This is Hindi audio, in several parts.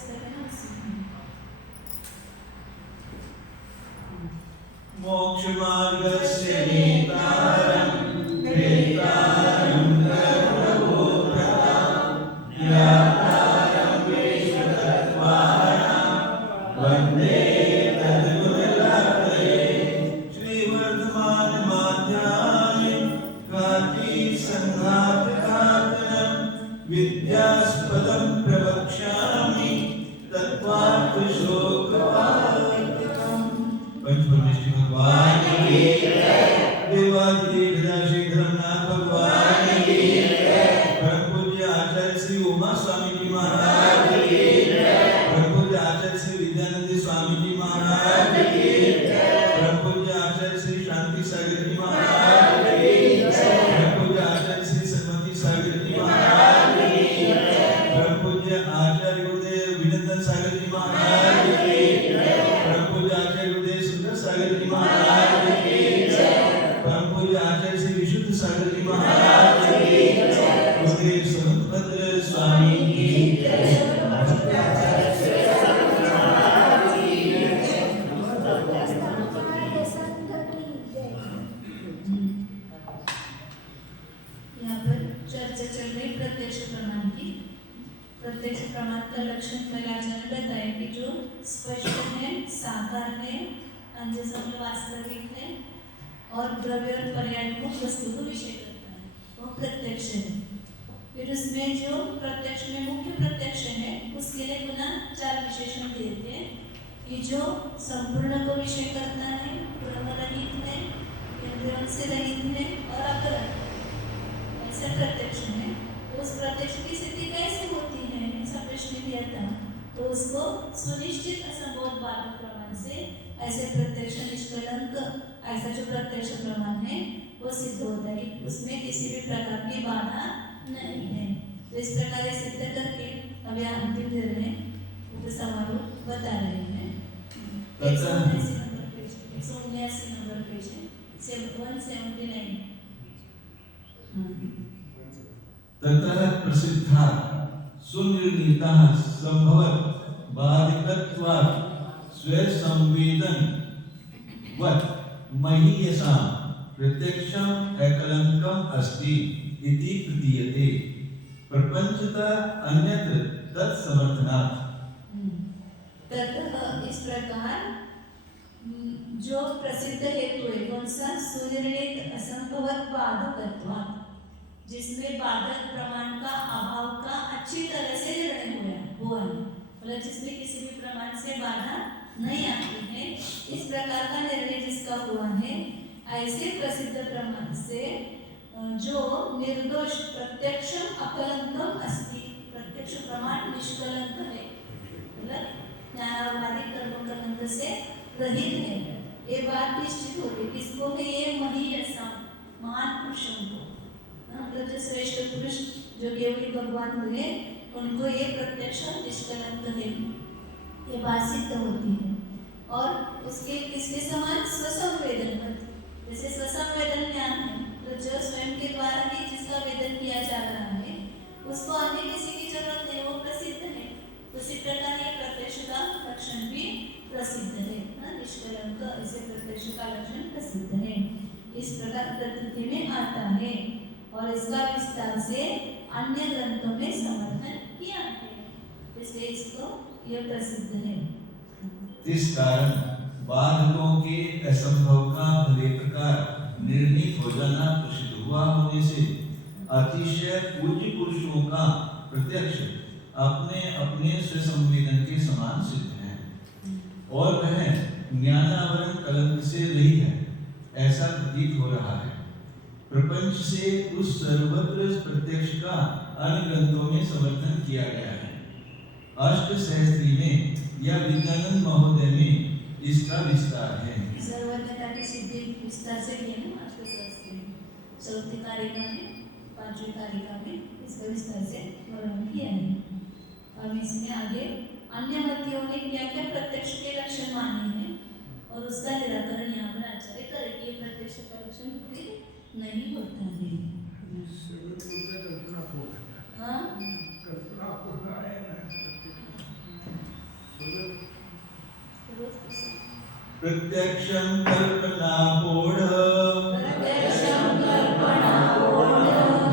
पुस्तक है ना उसमें। मोक्ष मार्गस्य नेतारं वेतारं सर्वभूतानां ज्ञातारं विश्वतत्त्वानां वन्दे तद्गुरुलक्ष्ये श्रीवर्धमानमाध्याय कार्तिकसङ्घातघातनं विद्यास्पदं प्रवक्ष्यामि तत्त्वार्थश्लोकवाक्यम्। पंचपरमेश्वर भगवान की जय। देवादिदेव गजाशेखरनाथ भगवान की जय। परम पूज्य आचार्य श्री उमा स्वामी जी महाराज की जय। परम पूज्य आचार्य श्री विद्यानंद स्वामी जी महाराज की जय। परम पूज्य आचार्य श्री शांति सागर जी महाराज की जय। परम पूज्य आचार्य श्री सरस्वती सागर जी महाराज की जय। परम पूज्य आचार्य गुरुदेव विनंदन सागर जी महाराज की जय। परम पूज्य आचार्य गुरुदेव सुंदर सागर जी महाराज की जय। परम पूज्य आचार्य श्री विशुद्ध सागर जी महाराज की जय। गुरुदेव संतभद्र स्वामी की जय। यहाँ पर चर्चा चल रही प्रत्यक्ष प्रमाण की। प्रत्यक्ष प्रमाण का लक्षण पहले आचार्य ने बताया कि जो स्पष्ट है, साकार है, अंजसम वास्तविक है और द्रव्य और पर्यायभूत वस्तु को विषय करता है, वो प्रत्यक्ष है। फिर उसमें जो प्रत्यक्ष में मुख्य प्रत्यक्ष है उसके लिए पुनः 4 विशेषण देते हैं कि जो संपूर्ण को विषय करता है, ब्रह्मरहित है, इंद्रियों से रहित है और अपरहित है, ऐसा प्रत्यक्ष है। उस प्रत्यक्ष की स्थिति कैसे होती है, ऐसा प्रश्न दिया था, तो उसको सुनिश्चित असंभव बालक प्रमाण से ऐसे प्रत्यक्ष निष्कलंक ऐसा जो प्रत्यक्ष प्रमाण है वो सिद्ध होता है, उसमें किसी भी प्रकार की बाधा नहीं है। तो इस प्रकार सिद्ध करके अभी अंतिम दे रहे हैं, समारोह बता रहे हैं। 179 नंबर पेज है, 179। ततः प्रसिद्धा सुनिर्णीता संभवत बाधिकत्वात् स्वसंवेदन वत् महीयसा प्रत्यक्षम एकलंकम अस्ति इति प्रतीयते प्रपंचतः अन्यत्र तत्समर्थनात्। ततः इस प्रकार जो प्रसिद्ध हेतु है कौन सा, सुनिर्णित असंभवत बाधकत्वात्, जिसमें बाधक प्रमाण का अभाव का अच्छी तरह से निर्णय हुआ है, मतलब जिसमें किसी भी प्रमाण से बाधा नहीं आती है, इस प्रकार का निर्णय जिसका हुआ है, ऐसे प्रसिद्ध प्रमाण से जो निर्दोष प्रत्यक्ष अकलंकम अस्ति, प्रत्यक्ष प्रमाण निष्कलंक है, मतलब ज्ञानावधानिक कर्म कलंक से रहित है। ये बात निश्चित होती है किसको है, ये महीयसा महान पुरुषों को, मतलब जो श्रेष्ठ पुरुष जो केवल भगवान हुए उनको ये प्रत्यक्ष निष्कलंक है, ये बात सिद्ध होती है। और उसके किसके समान, स्वसंवेदन, जैसे स्वसंवेदन ज्ञान है तो जो स्वयं के द्वारा ही जिसका वेदन किया जा रहा है उसको अन्य किसी की जरूरत नहीं, वो प्रसिद्ध है। उसी प्रकार ये प्रत्यक्ष का लक्षण भी प्रसिद्ध है, निष्कलंक ऐसे प्रत्यक्ष का लक्षण प्रसिद्ध है, इस प्रकार प्रकृति में आता है और इसका विस्तार से अन्य ग्रंथों में समर्थन किया है, इसलिए इसको यह प्रसिद्ध है। इस कारण बाधकों के असंभव का भले प्रकार निर्णीत हो जाना प्रसिद्ध हुआ होने से अतिशय पूज्य पुरुषों का प्रत्यक्ष अपने अपने स्वसंवेदन के समान सिद्ध है और वह ज्ञानावरण कलंक से रहित है, ऐसा प्रतीत हो रहा है। प्रपंच से उस सर्वत्र प्रत्यक्ष का अन्य ग्रंथों में समर्थन किया गया है। अष्ट सहस्त्री में या विद्यानंद महोदय में इसका विस्तार है। सर्वज्ञता की सिद्धि विस्तार से किया ना अष्ट सहस्त्री, चौथी कारिका में, 5वीं कारिका में इसका विस्तार से वर्णन किया है। अब इसमें आगे अन्य मतियों ने क्या क्या प्रत्यक्ष के लक्षण माने हैं और उसका निराकरण यहाँ पर आचार्य करेंगे। प्रत्यक्ष का लक्षण नहीं होता है। प्रत्यक्षं कल्पनापोढ प्रत्यक्षं कल्पनापोढ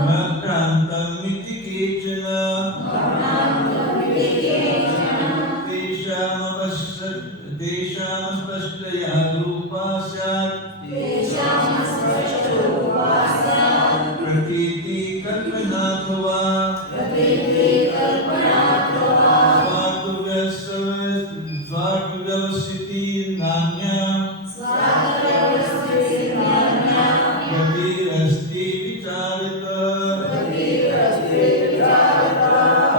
न क्रान्तमिति केचन तेषां स्पष्टया रूपा स्यात् प्रतीति कल्पनाथवा स्वार्थव्यवस्थिति नान्या गतिरस्ति विचारत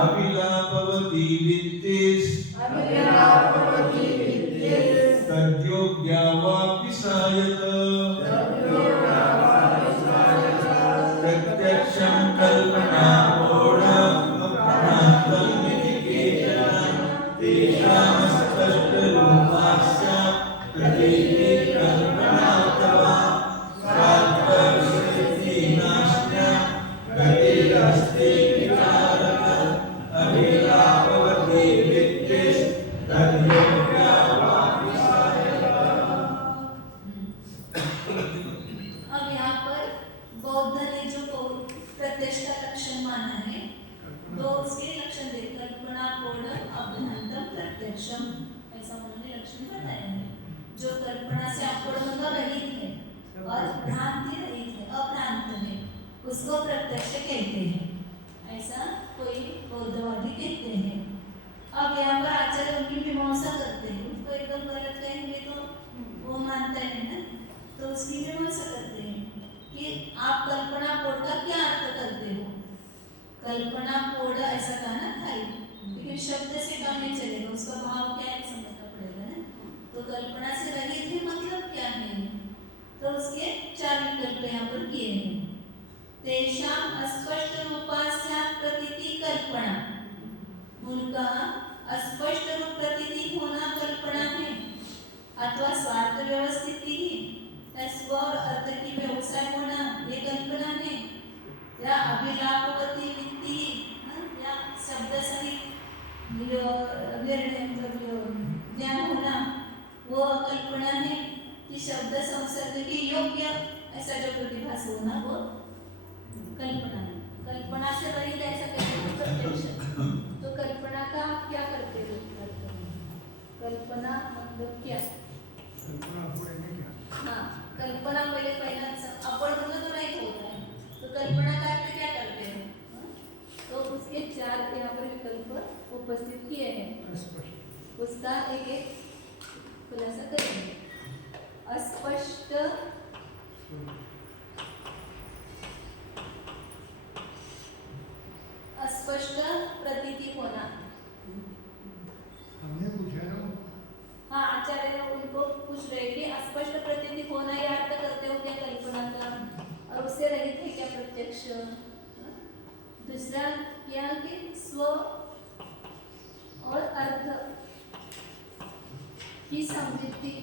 अभिलापवती वित्तिस् तद्योग्या वापि सायत प्रत्यक्षं कल्पनापोढमप्रान्तमिति केचन तेषां स्पष्टरूपा स्यात् प्रतीति कल्पनाथवा स्वार्थव्यवस्थिति नास्त्या गतिरस्ति विचारत अभिलापवती वित्तिस् तद्योग्या वापि सायत। अब यहाँ पर बौद्ध ने जो प्रत्यक्ष का लक्षण माना है, तो उसके लक्षण दे कल्पनापोढ अभ्रांतम प्रत्यक्षम, ऐसा उन्होंने लक्षण बताया है। जो कल्पना से अपोढ़ मतलब रहित है और भ्रांति रहित है, अभ्रांत है, उसको प्रत्यक्ष कहते हैं, ऐसा कोई बौद्धवादी कहते हैं। अब यहाँ पर आचार्य उनकी मीमांसा करते हैं, उसको एकदम गलत कहेंगे तो वो मानते हैं ना, तो उसकी मीमांसा करते हैं कि आप कल्पनापोढ का क्या अर्थ करते हो। कल्पनापोढ ऐसा कहा ना था, लेकिन शब्द से काम नहीं चलेगा, उसका भाव क्या है समझना पड़ेगा ना। तो कल्पना से रहित है मतलब क्या है, तो उसके 4 विकल्प यहाँ पर किए हैं। तेषां अस्पष्ट रूपा स्यात् प्रतीति कल्पना, उनका अस्पष्ट रूप प्रतीति होना कल्पना है, अथवा स्वार्थ व्यवस्थिति ही स्व और अर्थ की व्यवसाय होना ये कल्पना है, या अभिलापवती वित्ति या शब्द सहित निर्णय मतलब ज्ञान होना वो कल्पना है, कि शब्द संसर्ग के योग्य ऐसा जो प्रतिभास होना वो कल्पना है। कल्पना से रहित ऐसा कहते हैं प्रत्यक्ष। तो कल्पना का आप क्या करते हो? कल्पना मतलब क्या? हाँ, कल्पना पहले पहला अपन मतलब तो नहीं होता है, तो कल्पना का अर्थ क्या करते हो? तो उसके 4 यहाँ पर विकल्प उपस्थित किए हैं, उसका एक एक खुलासा करेंगे। अस्पष्ट प्रतीति होना। हमने पूछा ना। हाँ, आचार्य उनको पूछ रहे कि अस्पष्ट प्रतीति होना या अर्थ करते हो क्या कल्पना का, और उससे रहित है क्या प्रत्यक्ष। दूसरा क्या कि स्व और अर्थ की समृद्धि,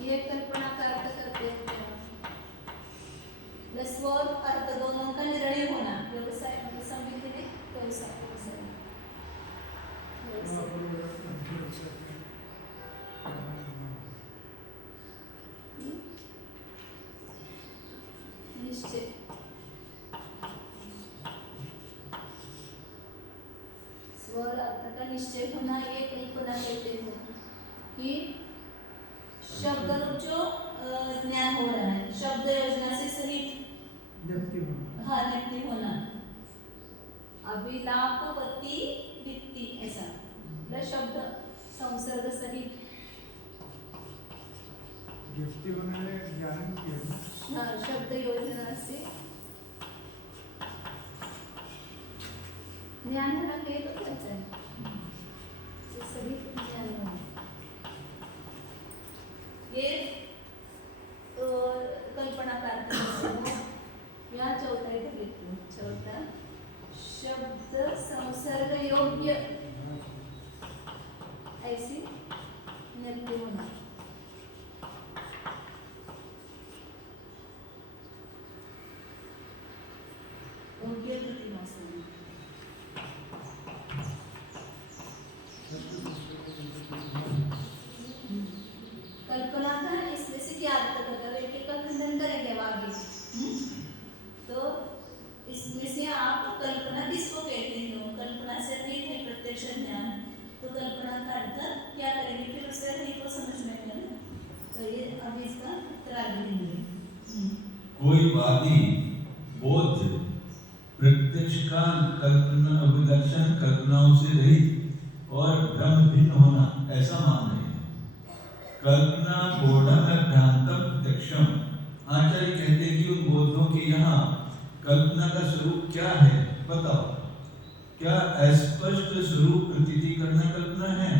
ये कल्पना का अर्थ करते हो क्या। स्व और अर्थ दोनों का निर्णय होना, व्यवसाय मतलब समृद्धि में व्यवसाय निश्चय। स्वर अर्थ का निश्चय होना ये कल्पना कहते हैं कि शब्द जो ज्ञान हो रहा है, शब्द योजना से सहित हाँ नित्य होना। अभिलापवती वित्ति ऐसा मतलब शब्द संसर्ग सहित हाँ शब्द योजना से ज्ञान होना कहीं तो कहता है, सभी ज्ञान होना ये तो कल्पना का अर्थ है। यहाँ चौथा है, चौथा शब्द संसर्ग योग्य ऐसी नृत्य होना। योग्य प्रतिभास होना। कल्पना का इसमें से क्या अर्थ होगा, एक एक का खंडन करेंगे अब आगे। तो इसमें से आप कल्पना किसको कहते हो, कल्पना से रहित है प्रत्यक्ष ज्ञान, तो कल्पना का अर्थ क्या करेंगे, फिर उससे रहित को समझ में आएगा ना। तो ये अब इसका उत्तर आगे देंगे। कोई वादी बौद्ध प्रत्यक्ष का कल्पना विलक्षण कल्पनाओं से रहित और भ्रम भिन्न होना ऐसा मान रहे हैं। कल्पना बोधम भ्रांतम प्रत्यक्षम। आचार्य कहते हैं कि उन बौद्धों के यहाँ कल्पना का स्वरूप क्या है बताओ। क्या अस्पष्ट स्वरूप प्रतीति करना कल्पना है,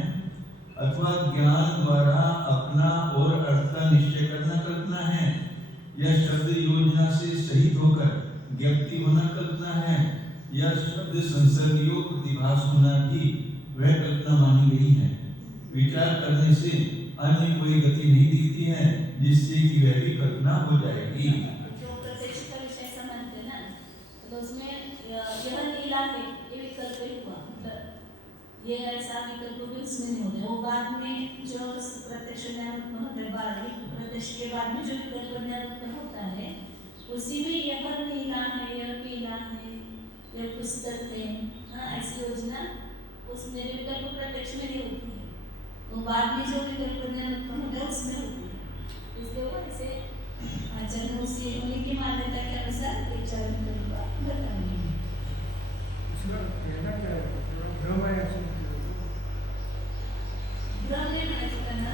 अथवा ज्ञान द्वारा अपना और अर्थ का निश्चय करना कल्पना है, या शब्द योजना से सहित होकर ज्ञप्ति होना कल्पना है, या शब्द संसर्गियों प्रतिभास होना भी वह कल्पना मानी गई है। विचार करने से अन्य कोई गति नहीं दिखती है जिससे कि वह भी कल्पना हो जाएगी। जो प्रत्यक्ष का विषय समझते ना, तो उसमें यह नीला है ये विकल्प ही हुआ, मतलब ये ऐसा विकल्प भी उसमें नहीं होता। वो बाद में जो प्रत्यक्ष ज्ञान उत्पन्न होता है, बाद प्रत्यक्ष के बाद में जो विकल्प ज्ञान उत्पन्न होता है, उसी में यह नीला है, यह पीला है, यह पुस्तक है, हाँ ऐसी योजना उसमें विकल्प प्रत्यक्ष में नहीं होती है, वो बाद में जो विकल्प ज्ञान उत्पन्न होता है उसमें होती है। इसके ऊपर इसे आचरण उसी उन्हीं की मान्यता के अनुसार एक चार विकल्प बताएंगे। इसका कहना क्या है, भ्रम है ऐसे भ्रम नहीं माना जाता ना,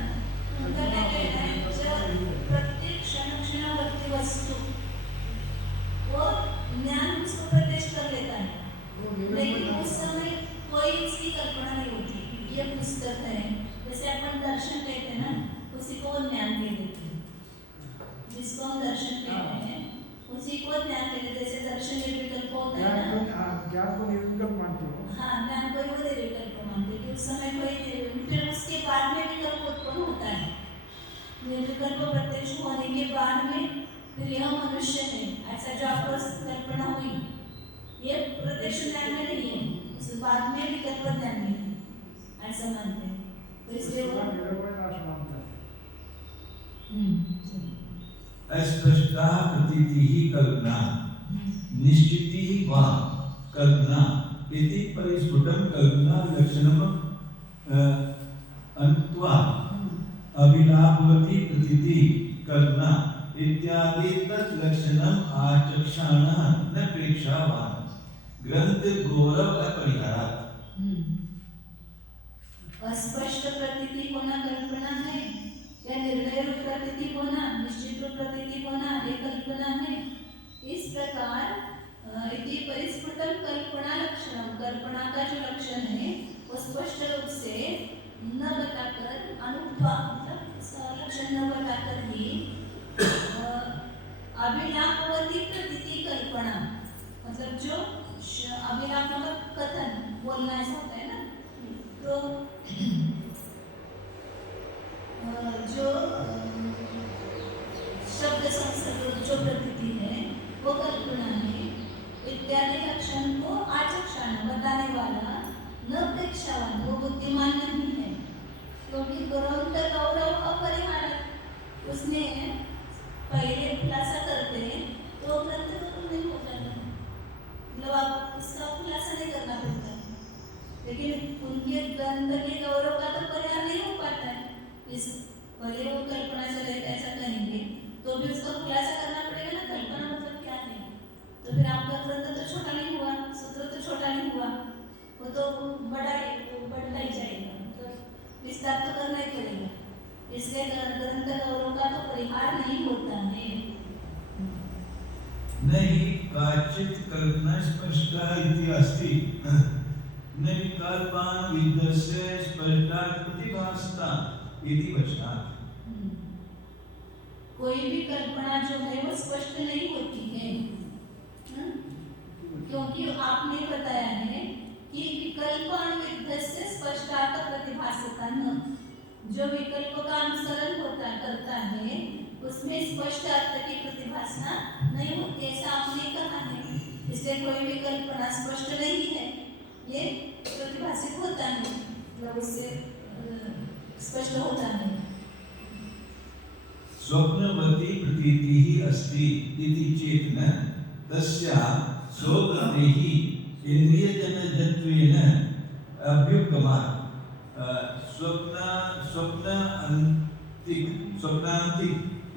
उनका क्या कहना है, जब प्रत्येक क्षणावर्ती वस्तु वो ज्ञान उसको प्रत्यक्ष कर लेता है, लेकिन उस समय कोई इसकी कल्पना नहीं होती। ये पुस्तक है, जैसे अपन दर्शन कहते हैं ना, उसी को ज्ञान कह देते हैं, जिसको हम दर्शन कहते हैं उसी को ज्ञान कहते हैं। जैसे दर्शन निर्विकल्प होता है ना, ज्ञान को निर्विकल्प मानते हो। हाँ ज्ञान को वो निर्विकल्प मानते हैं, उस समय कोई, फिर उसके बाद में विकल्प उत्पन्न होता है। निर्विकल्प प्रत्यक्ष होने के बाद में फिर यह मनुष्य है ऐसा जो आपको कल्पना हुई, ये प्रत्यक्ष ज्ञान में नहीं है, उसके बाद में विकल्प ज्ञान में है ऐसा मानते हैं। तो इसलिए वो अस्पष्टा प्रतीति ही कल्पना, निश्चिति ही वा कल्पना, इति परिस्फुटम कल्पना लक्षणम अनुत्वा अभिलापवती प्रतीति कल्पना इत्यादि तत्लक्षणम आचक्षाणः न प्रेक्षावान् ग्रंथ गौरव अपरिहारात्। अस्पष्ट प्रतीति होना कल्पना है, या निर्णय रूप प्रतीति होना, निश्चित रूप प्रतीति होना ये कल्पना है। इस प्रकार इति परिस्फुटम कल्पना लक्षणम, कल्पना का जो लक्षण है वो स्पष्ट रूप से न बताकर, अनुत्वा मतलब इसका लक्षण न बताकर ही अभिलापवती प्रतीति कल्पना, मतलब जो अभिलाप मतलब कथन बोलना ऐसा होता है ना, तो जो शब्द संसर्ग जो प्रतीति है वो कल्पना है। इत्यादि लक्षण को आचक्षण बताने वाला न प्रेक्षावान, वो बुद्धिमान नहीं है, क्योंकि ग्रंथ गौरव अपरिहारक, उसने पहले खुलासा करते हैं तो ग्रंथ गौरव नहीं हो जाता, मतलब आप उसका खुलासा नहीं करना पड़ता है, लेकिन उनके ग्रंथ के गौरव का तो परिहार नहीं हो पाता है। इस पहले वो कल्पना से रहते ऐसा कहेंगे तो भी उसका खुलासा करना पड़ेगा ना, कल्पना मतलब क्या है, तो फिर आपका ग्रंथ तो छोटा नहीं हुआ, सूत्र तो छोटा नहीं हुआ, वो तो बड़ा है, वो बढ़ता ही जाएगा, मतलब विस्तार तो करना ही पड़ेगा। इसलिए ग्रंथ गौरव का तो परिहार नहीं होता है। नहीं काचित कल्पना स्पष्टा इति अस्ति, न विकल्पान् विदस्य स्पष्टा प्रतिभासता इति वचनात्। कोई भी कल्पना जो है वो स्पष्ट नहीं होती है, क्योंकि आपने बताया है कि विकल्पान् विदस्य स्पष्टार्थ प्रतिभासता न, जो विकल्प का अनुसरण करता है उसमें स्पष्ट अर्थ की प्रतिभासना नहीं होती, ऐसा आपने कहा है। इसलिए कोई भी कल्पना स्पष्ट नहीं है, ये प्रतिभासित होता है, मतलब उससे स्पष्ट होता है। स्वप्नवती प्रतीतिः अस्ति इति चेत् न तस्या स्वप्नेः इन्द्रियजनजत्वेन अभ्युपगमात् स्वप्नान्तिक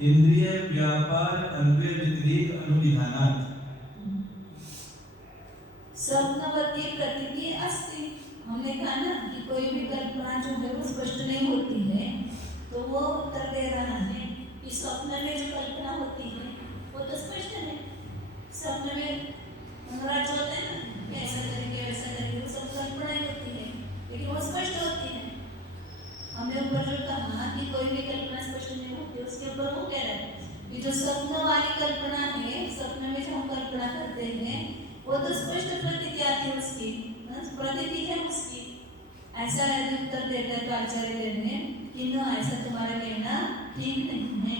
इंद्रिय व्यापार अन्वय व्यतिरेक अनुविधानात्। स्वप्नवती प्रतीति अस्ति, हमने कहा ना कि कोई भी कल्पना जो है वो स्पष्ट नहीं होती है, तो वो उत्तर दे रहा है कि स्वप्न में जो कल्पना होती है वो तो स्पष्ट है। स्वप्न में मनोराज्य होता है ना कि ऐसा करेंगे वैसा करेंगे, वो सब कल्पना ही होती है, लेकिन वो स्पष्ट होती है। हमने ऊपर जो कहा कि कोई भी कल्पना स्पष्ट नहीं होती, उसके ऊपर वो कह रहा है कि जो स्वप्न वाली कल्पना है, स्वप्न में जो हम कल्पना करते हैं वो तो स्पष्ट प्रतीति आती है उसकी, प्रतीति है उसकी। ऐसा यदि उत्तर देता है तो आचार्य कहते हैं कि न, ऐसा तुम्हारा कहना ठीक नहीं है,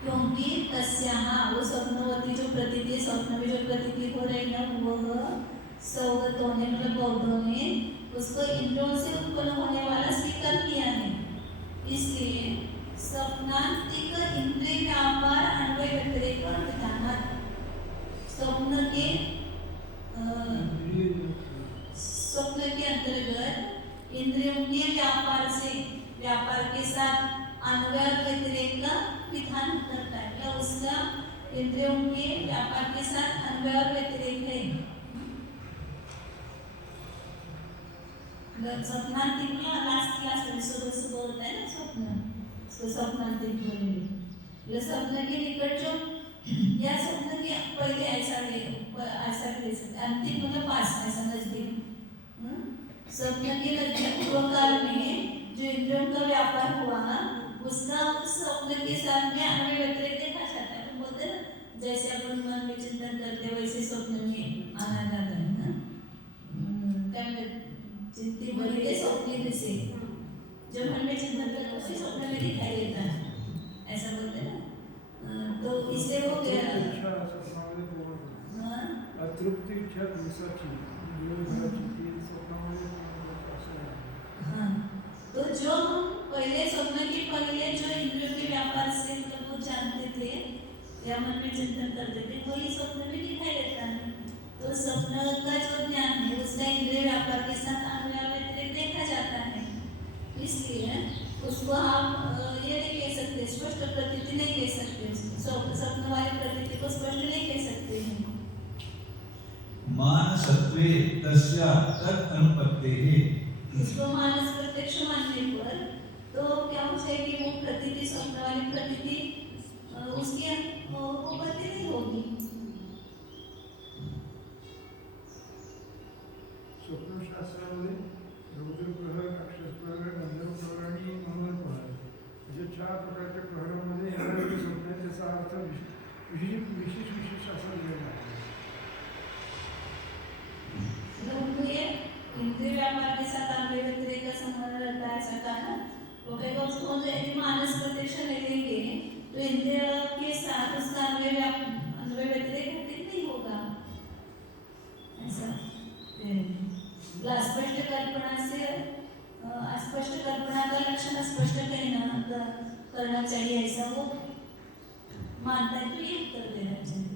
क्योंकि तस्याः वो स्वप्नवती जो प्रतीति, स्वप्न में जो प्रतीति हो रही है वह सौगतों ने मतलब बौद्धों ने उसको इंद्रियों से उत्पन्न होने वाला स्वीकार किया है। इसलिए स्वप्नांतिक इंद्रिय व्यापार अन्वय व्यतिरेक विधानात् स्वप्न के अंतर्गत इंद्रियों के व्यापार के साथ अन्वय व्यतिरेक का विधान करता है, या उसका इंद्रियों के व्यापार के साथ अन्वय व्यतिरेक है। स्वप्नांतिक में लास्ट क्लास में सुबह होता है ना स्वप्न, उसको स्वप्नांतिक बोलेंगे। स्वप्न के निकट जो या स्वप्न के पहले ऐसा ले सकते, अंतिम मतलब पास, ऐसा नजदीक। स्वप्न के नजदीक पूर्व काल में जो इंद्रियों का व्यापार हुआ उसका उस स्वप्न के साथ में अन्वय व्यतिरेक देखा जाता है। तो बोलते हैं ना, जैसे अपन मन में चिंतन करते वैसे स्वप्न में आना जाता है ना, चिंती बड़ी के स्वप्न से जो मन में चिंतन करते वैसे स्वप्न में दिखाई देता है, ऐसा बोलते हैं ना। तो इससे हो गया अतृप्ति इच्छा विसर्ची हाँ, तो जो हम पहले स्वप्न के पहले जो इंद्रियों के व्यापार से मतलब वो जानते थे या मन में चिंतन करते थे, वही स्वप्न में दिखाई देता है। तो स्वप्न का जो ज्ञान है उसका इंद्रिय व्यापार के साथ अन्वय व्यतिरेक देखा जाता है, इसलिए उसको आप ये नहीं कह सकते, स्पष्ट प्रतीति नहीं कह सकते, स्वप्न वाली प्रतीति को स्पष्ट नहीं कह सकते हैं। मानसत्वे तस्या तत् अनुपत्तेः, इसको मानस प्रत्यक्ष मानने पर तो क्या हो जाएगी, वो प्रतीति स्वप्न वाली प्रतीति उसकी उपपत्ति नहीं होगी। स्वप्न शास्त्रामध्ये रौद्र प्रहर, अक्षर प्रहर, गंधर्व प्रहर आणि मंगल प्रहर असे 4 प्रकारच्या प्रहरामध्ये याला जे स्वप्न आहे त्याचा अर्थ विशेष असा दिलेला आहे। इंद्रिय व्यापार के साथ अन्वय व्यतिरेक का संबंध रहता है, ऐसा कहा ना। वो कहेगा उसको यदि मानस प्रत्यक्ष ले लेंगे तो इंद्रिय के साथ उसका अन्वय व्यतिरेक नहीं होगा, ऐसा। अस्पष्ट कल्पना से अस्पष्ट कल्पना का लक्षण स्पष्ट करना चाहिए, ऐसा वो मानता है, तो ये उत्तर देना चाहिए।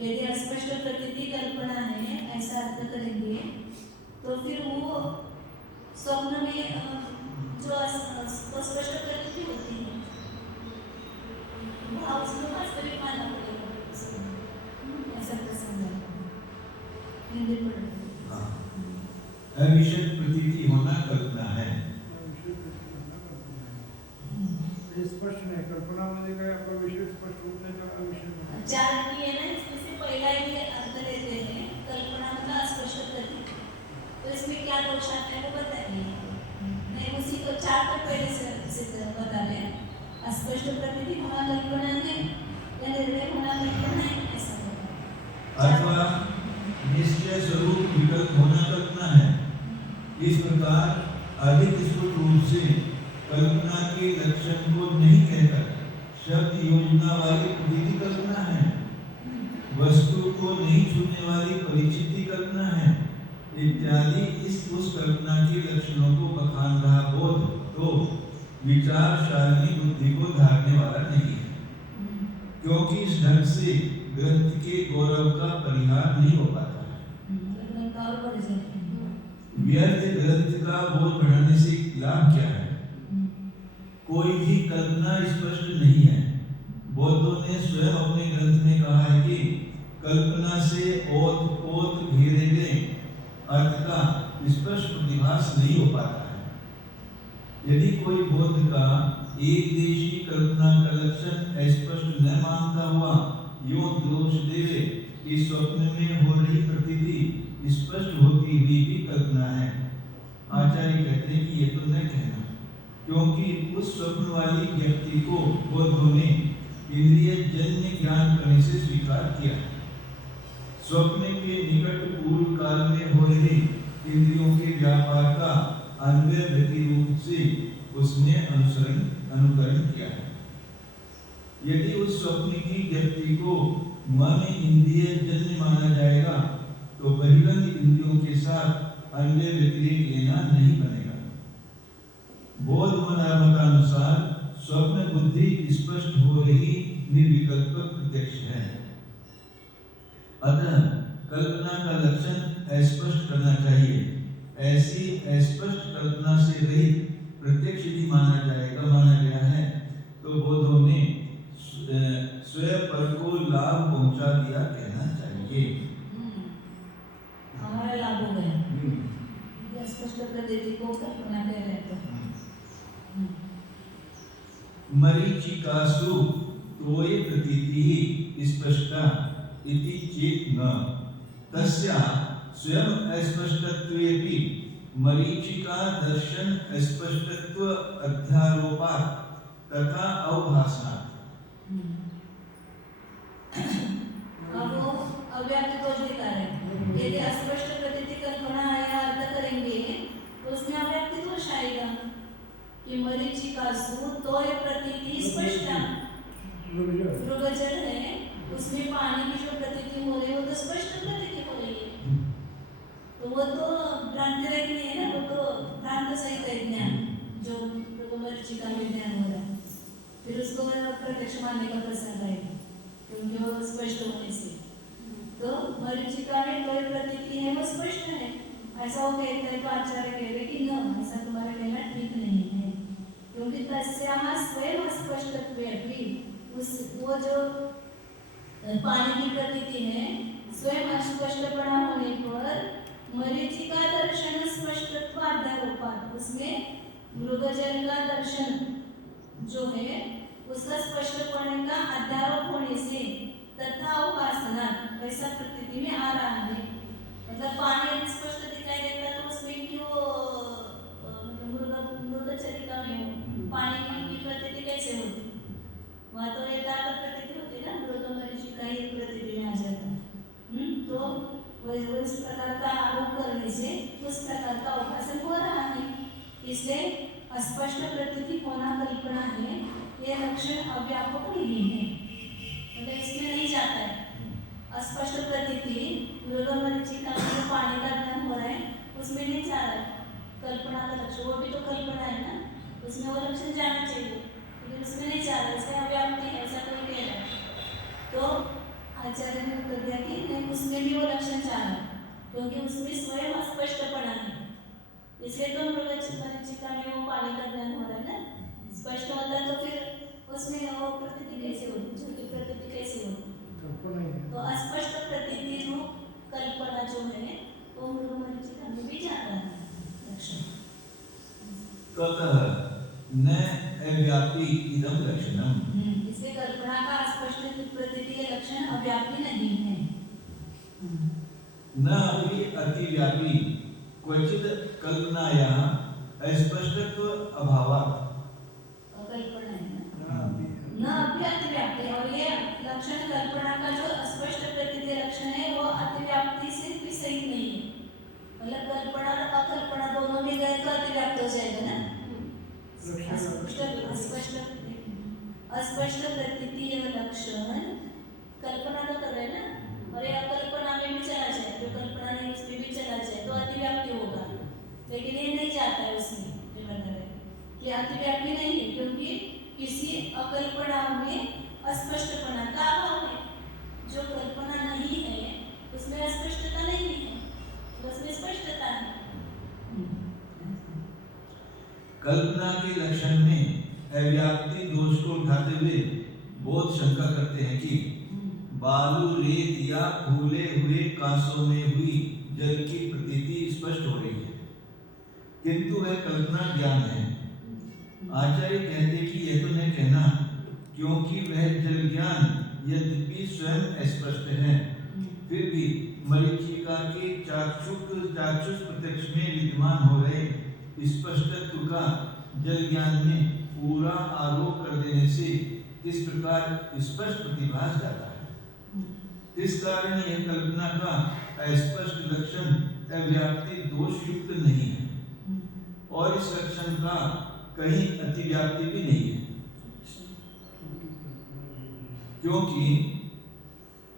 यदि अस्पष्ट प्रतीति कल्पना है ऐसा अर्थ करेंगे तो फिर वो स्वप्न में जो स्पष्ट प्रतीति होती है भाव उसमें वास्तविक मानना पड़ेगा, ऐसा प्रसंग है। हिंदी पढ़ो। अविषद प्रतीति होना कल्पना है। स्पष्ट नहीं, कल्पनामध्ये काय आपला विषय स्पष्ट होत नाही तर अविषय चार की है ना, इसमें से पहला ही अर्थ लेते हैं कल्पना मतलब अस्पष्ट प्रतीति, तो इसमें क्या दोष आता है वो बताइए। नहीं, उसी को 4 पर पहले से बता रहे हैं, अस्पष्ट प्रतीति होना कल्पना है या निर्णय होना कल्पना है, ऐसा होगा। अथवा निश्चय स्वरूप विकल्प होना कल्पना है। इस प्रकार अधिक स्फुट रूप से कल्पना के लक्षण को नहीं कहकर शब्द योजना वाली प्रतीति कल्पना है, वस्तु को नहीं छूने वाली परिचिति कल्पना है इत्यादि उस कल्पना विचारशालिनी बुद्धि को धारने वाला नहीं है, क्योंकि इस ढंग से ग्रंथ के गौरव का परिहार नहीं हो पाता है। व्यर्थ ग्रंथ का बोध बढ़ाने से लाभ क्या है? कोई भी कल्पना स्पष्ट नहीं है। बौद्धों ने स्वयं अपने ग्रंथ में कहा है कि कल्पना से ओत ओत घेरे गए अर्थ का स्पष्ट प्रतिभास नहीं हो पाता है। यदि कोई बौद्ध का एक देशी कल्पना का लक्षण स्पष्ट न मानता हुआ यो दोष देवे कि स्वप्न में हो रही प्रतीति स्पष्ट होती हुई भी कल्पना है, आचार्य कहते हैं कि ये तो न कहना, क्योंकि उस स्वप्न वाली व्यक्ति को बौद्धों ने इंद्रिय जन्य ज्ञान करने से स्वीकार किया। स्वप्न के निकट पूर्व काल में हो रहे इंद्रियों के व्यापार का अन्वय व्यक्ति रूप से उसने अनुकरण किया है। यदि उस स्वप्न की व्यक्ति को मन इंद्रिय जन्य माना जाएगा तो बहिरंग इंद्रियों के साथ अन्य व्यतिरेक लेना नहीं बनेगा। बौद्ध मतानुसार स्वप्न बुद्धि स्पष्ट हो रही निर्विकल्प प्रत्यक्ष है। अतः कल्पना का लक्षण स्पष्ट करना चाहिए। ऐसी अस्पष्ट कल्पना से रहित प्रत्यक्ष भी माना गया है तो बौद्धों ने स्वयं पर को लाभ पहुंचा दिया कहना चाहिए। हमारा लाभ हो गया। स्पष्ट प्रतीति को कल्पना कह रहे थे। मरीचिकासु तोय प्रतीतिः स्पष्टा इति चेत् न तस्या स्वयं अस्पष्टत्वेपि मरीचिका दर्शन स्पष्टत्व अध्यारोपात् तथा अवभासनात्। अब वो अव्याप्त दोष दिखा रहे हैं। यदि अस्पष्ट प्रतीति कल्पना या अर्थ करेंगे तो उसमें अव्याप्त दोष आएगा कि मरीचिकासु तोय प्रतीति स्पष्टा। मृगजल है, उसमें पानी की जो प्रतीति हो रही है वो तो स्पष्ट प्रतीति हो रही है, तो वो तो भ्रांति रहित नहीं है ना, वो तो भ्रांत सहित है ज्ञान जो मरीचिका में ज्ञान हो रहा है। फिर उसको प्रत्यक्ष मानने का प्रसंग आएगा क्योंकि वो स्पष्ट होने से। तो मरीचिका में कोई प्रतीति है वो स्पष्ट है, ऐसा वो कहते हैं तो आचार्य कह रहे कि न, ऐसा तुम्हारा कहना ठीक नहीं है, क्योंकि तस्याः स्वयं स्पष्टत्वेपि वो जो पानी की प्रतीति है स्वयं अस्पष्टपना होने पर मरीचिका दर्शन स्पष्टत्व अध्यारोपात्, उसमें मृगजल का दर्शन जो है उसका स्पष्टपने का अध्यारोप होने से तथा उपासना ऐसा प्रतीति में आ रहा है। मतलब पानी यदि स्पष्ट दिखाई देता तो उसमें क्यों मृगचरिका में पानी की प्रतीति कैसे होती? वहाँ तो यथार्थ प्रतीति होती ना, मृग मरीचिका ही प्रतीति में आ जाता है। तो उस प्रकार का आरोप करने से उस प्रकार का उपासन हो रहा है, इसलिए अस्पष्ट प्रतीति होना कल्पना है, यह लक्षण अव्यापक नहीं है, मतलब इसमें नहीं जाता है। अस्पष्ट प्रतीति मृग मरीचिका में जो पानी का ज्ञान हो रहा है उसमें नहीं जा रहा है कल्पना का लक्षण, वो भी तो कल्पना है ना, उसमें वो लक्षण जाना चाहिए लेकिन उसमें नहीं जा रहा, इसमें अव्याप्ति है ऐसा कोई कह रहा है। तो आचार्य ने उत्तर दिया कि नहीं, उसमें भी वो लक्षण जा रहा है क्योंकि उसमें स्वयं अस्पष्टपना है, इसलिए तो मरीचिका में वो पानी का ज्ञान हो रहा है ना, स्पष्ट होता तो फिर उसमें वो प्रतीति कैसे होती, झूठी प्रतीति कैसे होती? तो अस्पष्ट प्रतीति रूप कल्पना जो है वो मृग मरीचिका में भी जाता है लक्षण। ततः न अव्यापी इदं लक्षणम्, इसलिए कल्पना का अस्पष्ट प्रतीति के लक्षण अव्यापी नहीं है। न अपि अतिव्यापी क्वचित् कल्पनायाः अस्पष्टत्व अभावात्। कल्पना है न अभी अतिव्याप्ति, और ये लक्षण कल्पना का जो अस्पष्ट प्रतीति लक्षण है वो अतिव्याप्ति से भी सही नहीं है, मतलब कल्पना और अकल्पना दोनों में गए तो अतिव्याप्त हो जाएगा ना। अस्पष्ट प्रतीति यह लक्षण कल्पना तो कर रहे हैं ना, और ये अकल्पना में भी चला जाए, जो कल्पना नहीं उसमें भी चला जाए तो अतिव्याप्ति होगा, लेकिन ये नहीं जाता है उसमें, जो मतलब है कि अतिव्याप्ति नहीं है अकल्पना में अस्पष्टपना का अभाव है। जो कल्पना नहीं है उसमें अस्पष्टता नहीं है, उसमें स्पष्टता है। कल्पना के लक्षण में अव्याप्ति दोष को उठाते हुए बहुत शंका करते हैं कि बालू, रेत या फूले हुए कांसों में हुई जल की प्रतीति स्पष्ट हो रही है, किंतु वह कल्पना ज्ञान है। आचार्य कहते कि यह तो नहीं कहना, क्योंकि वह जल ज्ञान यद्यपि स्वयं स्पष्ट है, फिर भी मरीचिका के चाक्षुष प्रत्यक्ष में विद्यमान हो रहे स्पष्टत्व का जल ज्ञान में पूरा आरोप कर देने से इस प्रकार स्पष्ट प्रतिभास जाता है। इस कारण यह कल्पना का अस्पष्ट लक्षण अव्याप्ति दोष युक्त नहीं है और इस लक्षण का कहीं अतिव्याप्ति भी नहीं है,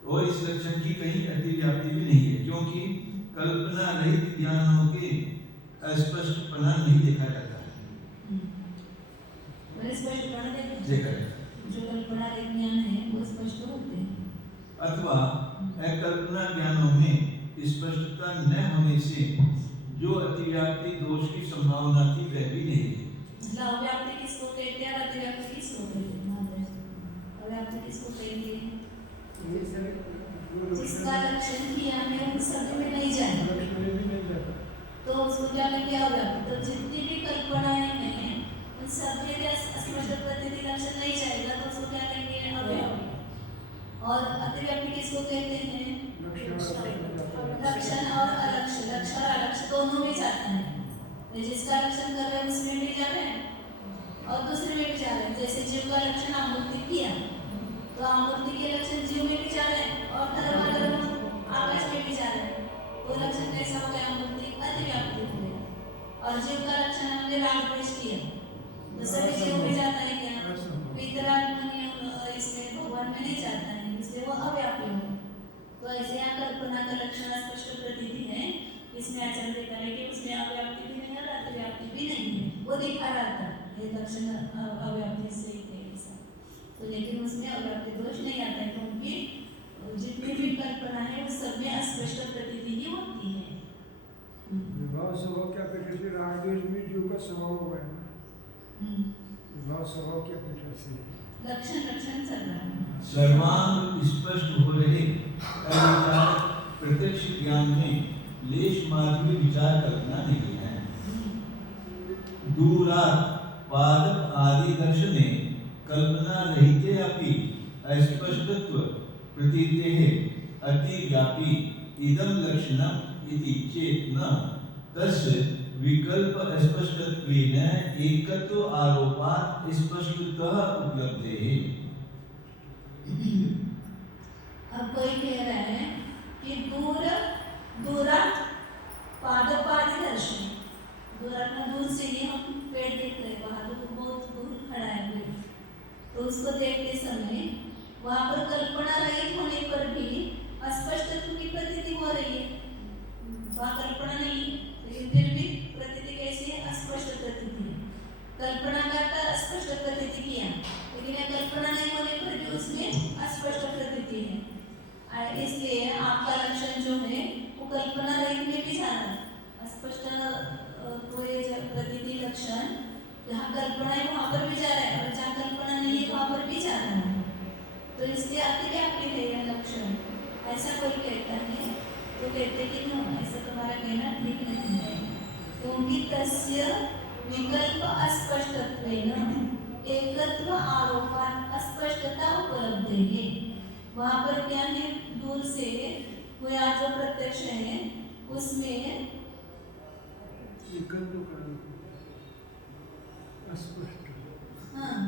और इस लक्षण की कहीं अतिव्याप्ति भी नहीं है, क्योंकि कल्पना रहित ज्ञानों के अस्पष्टपना नहीं देखा जाता है। जो कल्पना रहित ज्ञान है वो स्पष्ट होते हैं, अथवा अकल्पना ज्ञानों में स्पष्टता न होने से जो अतिव्याप्ति दोष की संभावना थी वह भी नहीं है। अव्याप्ति किसको कहते हैं और अतिव्याप्ति किसको कहते हैं? अव्याप्ति किसको कहते हैं? जिसका लक्षण किया है उन सभी में नहीं जाए तो उसको क्या कहेंगे? अव्याप्ति। तो जितनी भी कल्पनाएं हैं उन सब में स्पष्ट प्रतीति लक्षण नहीं जाएगा तो उसको क्या कहेंगे? अव्याप्ति। और अतिव्याप्ति किसको कहते हैं? लक्षण और अलक्ष्य, लक्षण और अलक्ष्य दोनों में जाता है। जिसका लक्षण कर रहे हैं उसमें भी जा रहे हैं और दूसरे में भी जा रहे हैं। जैसे जीव का लक्षण आमूर्ति किया तो आमूर्ति के लक्षण जीव में भी जा रहे हैं और धर्म आकाश में भी जा रहे हैं। वो लक्षण कैसा हो गया? आमूर्ति अतिव्याप्ति हो गया। और जीव का लक्षण हमने राग द्वेष किया तो सभी जीव में जाता है क्या? वितराग इसमें भगवान में नहीं जाता है, इसलिए वो अव्यापी हो। तो ऐसे यहाँ कल्पना का लक्षण स्पष्ट प्रतीति है, इसमें आचरण करेंगे उसमें अव्याप्ति भी नहीं है और अतिव्याप्ति भी नहीं है, वो दिखा रहता है ये लक्षण अव्याप्ति से ऐसा। तो लेकिन उसमें अव्याप्ति दोष नहीं आता है, क्योंकि जितनी भी कल्पना है उस सब में अस्पष्ट प्रतीति ही होती है। विभाव स्वभाव की अपेक्षा से राग द्वेष में जीव का स्वभाव हुआ है ना, विभाव स्वभाव की अपेक्षा से लक्षण चल रहा है। सर्वांग स्पष्ट हो रहे अविचार प्रत्यक्ष ज्ञान में लेश मात्र भी विचार कल्पना नहीं है। दूरात् पादप आदि दर्शने कल्पना रहिते अपि अस्पष्टत्व प्रतीतेः अतिव्यापी इदं लक्षणम् इति चेत् न तस्य विकल्प स्पष्टत्वेन एकत्व आरोपात् स्पष्टतः उपलब्धेः। अब कोई कह रहा है कि दूरात् पादपादि दर्शन, दूर से ही हम पेड़ देख रहे हैं, वहाँ तो बहुत दूर खड़ा है पेड़, तो उसको देखते समय वहाँ पर कल्पना रहित होने पर भी अस्पष्टत्व की प्रतीति हो रही है। वहाँ कल्पना नहीं है लेकिन फिर भी प्रतीति कैसी है? अस्पष्ट प्रतीति है। कल्पना करता अस्पष्ट प्रतीति किया, लेकिन यह कल्पना नहीं होने पर भी उसमें अस्पष्ट प्रतीति है। इसलिए आपका लक्षण जो है वो कल्पना रहित में भी जाना है। अस्पष्ट कोई प्रतीति लक्षण जहाँ कल्पना है वहाँ पर भी जा रहा है और जहाँ कल्पना नहीं है वहाँ पर भी जा रहा है, तो इसलिए अतिव्याप्ति है यह लक्षण। ऐसा कोई कहता है तो कहते कि नहीं, ऐसा तुम्हारा कहना ठीक नहीं है, क्योंकि तस्य विकल्प अस्पष्टत्वेन एकत्व आरोपात् अस्पष्टता उपलब्धेः। वहाँ पर क्या है? दूर से हुआ जो प्रत्यक्ष है उसमें हाँ,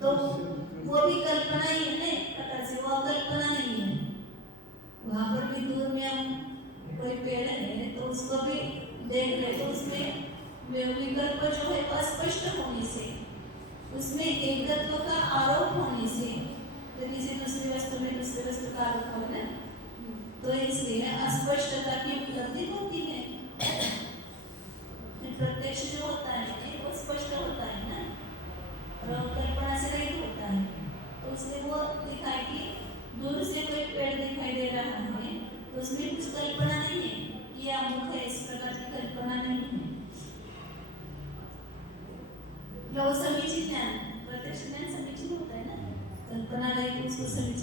तो वो भी कल्पना ही है ना, प्रकार से वो कल्पना नहीं है। वहाँ पर भी दूर में हम कोई पेड़ है तो उसको भी देख रहे तो उसमें विकल्प जो है अस्पष्ट होने से, उसमें एकत्व का आरोप होने से, तो किसी दूसरी वस्तु में दूसरी वस्तु का आरोप हो ना, तो इसलिए अस्पष्टता की उपलब्धि होती है। प्रत्यक्ष जो होता है वो स्पष्ट होता है ना, और कल्पना से रहित उसने वो दिखाई कि दूर से कोई पेड़ दिखाई दे रहा है, तो उसमें कुछ कल्पना नहीं है कि ये अमुक है, इस प्रकार की कल्पना नहीं है। वो समीचीन ज्ञान, प्रत्यक्ष ज्ञान समीचीन होता है ना, कल्पना रही तो उसको समीचीन